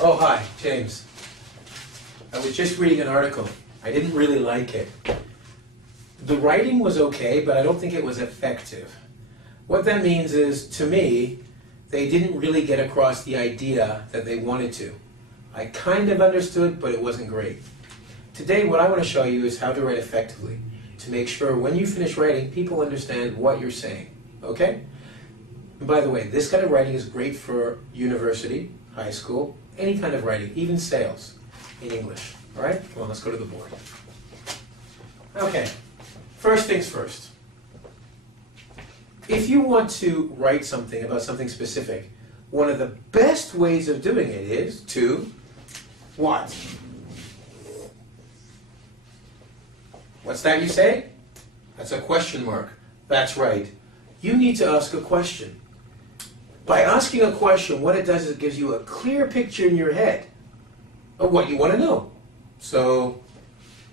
Oh, hi, James. I was just reading an article. I didn't really like it. The writing was okay, but I don't think it was effective. What that means is, to me, they didn't really get across the idea that they wanted to. I kind of understood, but it wasn't great. Today, what I want to show you is how to write effectively, to make sure when you finish writing, people understand what you're saying. Okay? And by the way, this kind of writing is great for university, high school, any kind of writing, even sales in English. All right? Come on, let's go to the board. Okay. First things first. If you want to write something about something specific, one of the best ways of doing it is to what? What's that you say? That's a question mark. That's right. You need to ask a question. By asking a question, what it does is it gives you a clear picture in your head of what you want to know. So,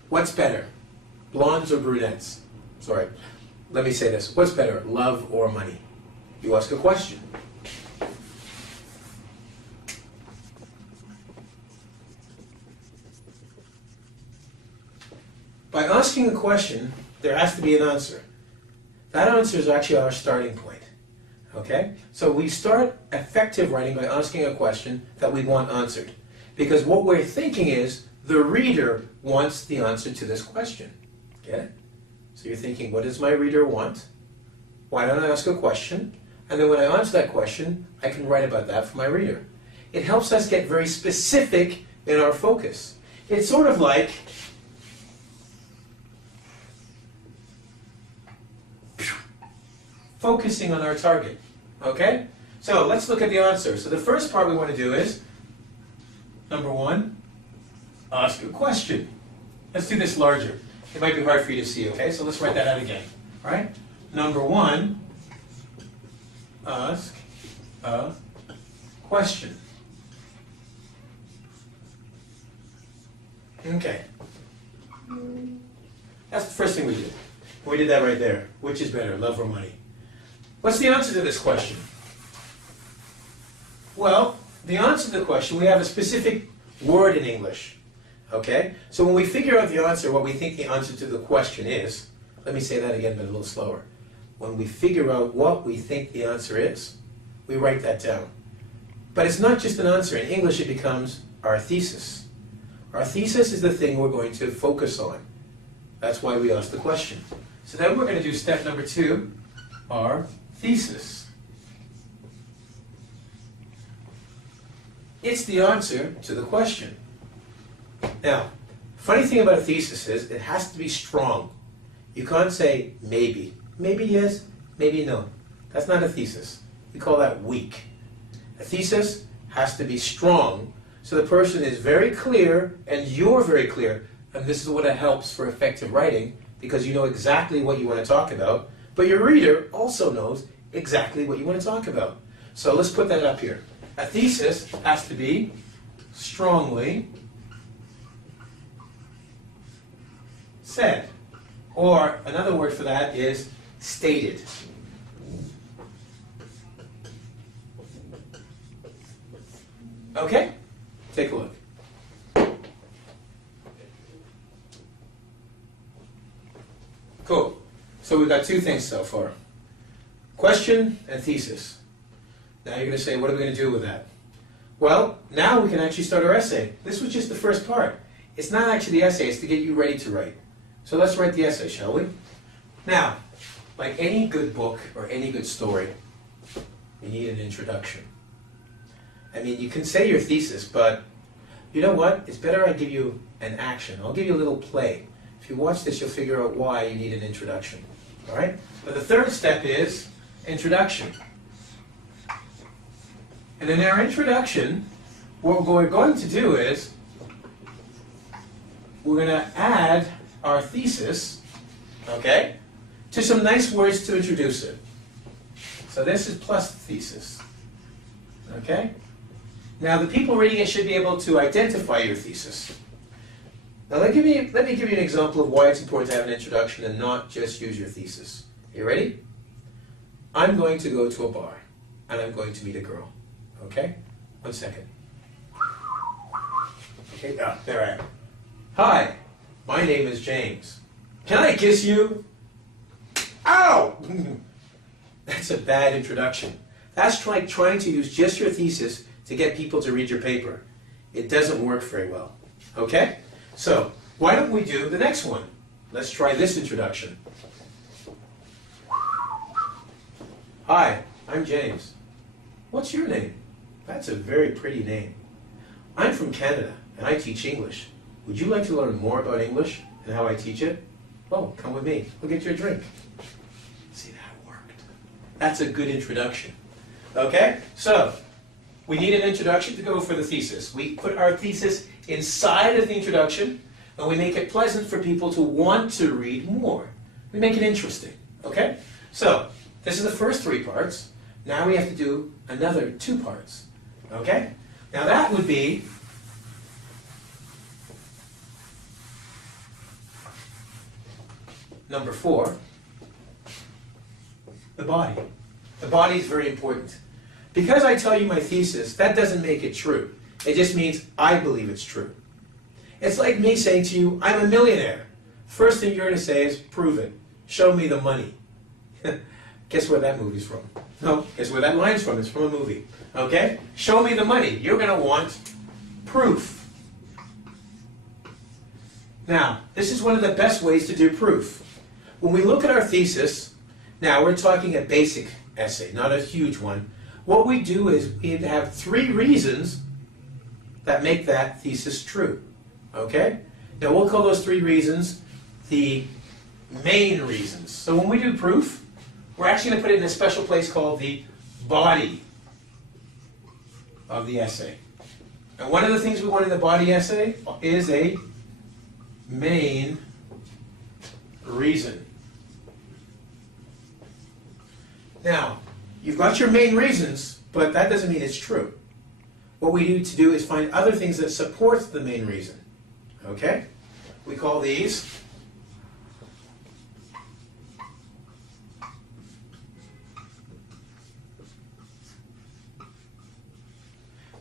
what's better? Blondes or brunettes? Sorry, let me say this. What's better, love or money? You ask a question. By asking a question, there has to be an answer. That answer is actually our starting point. Okay? So we start effective writing by asking a question that we want answered. Because what we're thinking is, the reader wants the answer to this question. Get it? So you're thinking, what does my reader want? Why don't I ask a question? And then when I answer that question, I can write about that for my reader. It helps us get very specific in our focus. It's sort of like focusing on our target. Okay? So let's look at the answer. So the first part we want to do is, number one, ask a question. Let's do this larger. It might be hard for you to see, okay? So let's write that out again. All right? Number one, ask a question. Okay. That's the first thing we did. We did that right there. Which is better, love or money? What's the answer to this question? Well, the answer to the question, we have a specific word in English. Okay? So when we figure out the answer, what we think the answer to the question is, let me say that again, but a little slower. When we figure out what we think the answer is, we write that down. But it's not just an answer. In English, it becomes our thesis. Our thesis is the thing we're going to focus on. That's why we ask the question. So then we're going to do step number two, our thesis. It's the answer to the question. Now, funny thing about a thesis is it has to be strong. You can't say maybe. Maybe yes, maybe no. That's not a thesis. We call that weak. A thesis has to be strong so the person is very clear and you're very clear. And this is what it helps for effective writing because you know exactly what you want to talk about, but your reader also knows exactly what you want to talk about. So let's put that up here. A thesis has to be strongly said. Or another word for that is stated. Okay? Take a look. Cool. So we've got two things so far. Question and thesis. Now you're going to say, what are we going to do with that? Well, now we can actually start our essay. This was just the first part. It's not actually the essay, it's to get you ready to write. So let's write the essay, shall we? Now, like any good book or any good story, you need an introduction. I mean, you can say your thesis, but you know what? It's better I give you an action. I'll give you a little play. If you watch this, you'll figure out why you need an introduction. All right? But the third step is introduction. And in our introduction, what we're going to do is we're going to add our thesis, okay, to some nice words to introduce it. So this is plus the thesis. Okay? Now the people reading it should be able to identify your thesis. Now let me give you an example of why it's important to have an introduction and not just use your thesis. Are you ready? I'm going to go to a bar and I'm going to meet a girl. Okay? 1 second. Okay, there I am. Hi, my name is James. Can I kiss you? Ow! That's a bad introduction. That's like trying to use just your thesis to get people to read your paper. It doesn't work very well. Okay? So, why don't we do the next one? Let's try this introduction. Hi, I'm James. What's your name? That's a very pretty name. I'm from Canada, and I teach English. Would you like to learn more about English and how I teach it? Oh, come with me. We'll get you a drink. See, that worked. That's a good introduction. Okay? So, we need an introduction to go for the thesis. We put our thesis inside of the introduction, and we make it pleasant for people to want to read more. We make it interesting. Okay? So, this is the first 3 parts. Now we have to do another 2 parts. Okay? Now that would be number 4, the body. The body is very important. Because I tell you my thesis, that doesn't make it true. It just means I believe it's true. It's like me saying to you, I'm a millionaire. First thing you're going to say is, prove it. Show me the money. Guess where that movie's from? No, guess where that line's from? It's from a movie. Okay? Show me the money. You're going to want proof. Now, this is one of the best ways to do proof. When we look at our thesis, now we're talking a basic essay, not a huge one. What we do is we have 3 reasons that make that thesis true. Okay? Now we'll call those 3 reasons the main reasons. So when we do proof, we're actually going to put it in a special place called the body of the essay. And one of the things we want in the body essay is a main reason. Now, you've got your main reasons, but that doesn't mean it's true. What we need to do is find other things that support the main reason. Okay? We call these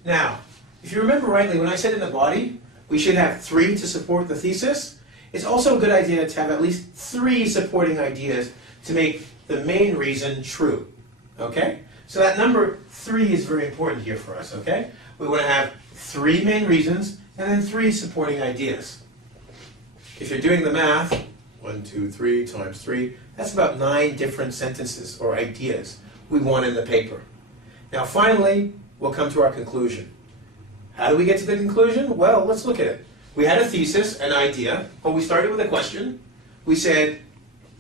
Now, if you remember rightly, when I said in the body, we should have 3 to support the thesis, it's also a good idea to have at least 3 supporting ideas to make the main reason true. Okay? So that number 3 is very important here for us, okay? We want to have 3 main reasons and then 3 supporting ideas. If you're doing the math, 1, 2, 3 times 3, that's about 9 different sentences or ideas we want in the paper. Now finally, we'll come to our conclusion. How do we get to the conclusion? Well, let's look at it. We had a thesis, an idea, but we started with a question. We said,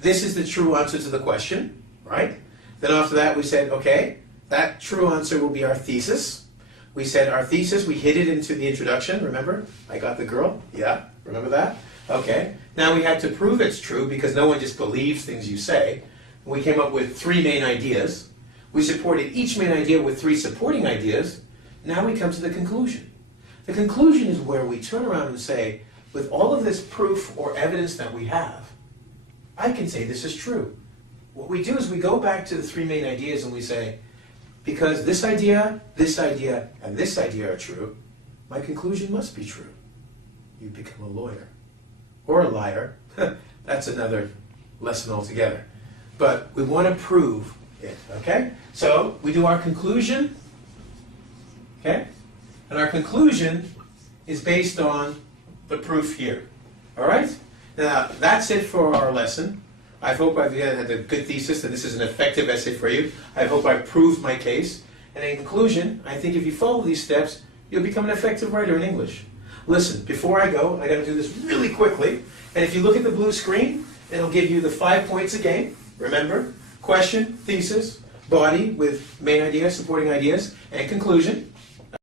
this is the true answer to the question, right? Then after that we said, okay, that true answer will be our thesis. We said our thesis, we hid it into the introduction, remember? I got the girl, yeah, remember that? Okay, now we had to prove it's true because no one just believes things you say. We came up with 3 main ideas. We supported each main idea with 3 supporting ideas. Now we come to the conclusion. The conclusion is where we turn around and say, with all of this proof or evidence that we have, I can say this is true. What we do is we go back to the 3 main ideas and we say, because this idea, and this idea are true, my conclusion must be true. You become a lawyer. Or a liar. That's another lesson altogether. But we want to prove it, okay? So we do our conclusion, okay? And our conclusion is based on the proof here, all right? Now, that's it for our lesson. I hope I've had a good thesis, and this is an effective essay for you. I hope I proved my case. And in conclusion, I think if you follow these steps, you'll become an effective writer in English. Listen, before I go, I got to do this really quickly. And if you look at the blue screen, it'll give you the 5 points again. Remember, question, thesis, body with main ideas, supporting ideas, and conclusion.